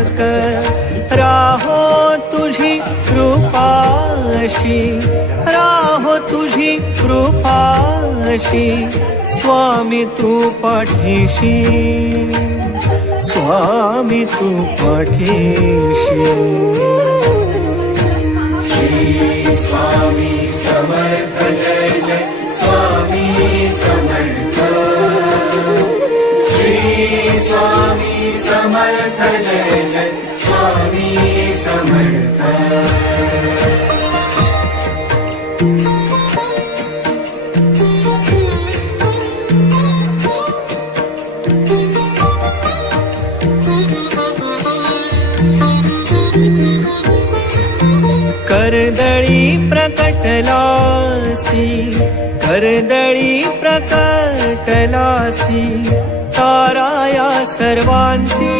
सेवक राहो तुझी कृपाशी, राहो तुझी कृपाशी, स्वामी तू पाठीशी, स्वामी तू पाठीशी. श्री स्वामी समर्थ जय जय स्वामी समर्थ. श्री स्वामी समर्थ जय जय स्वामी समर्थ. कर्दळी प्रकटलासी, कर्दळी प्रकटलासी, ताराया सर्वांची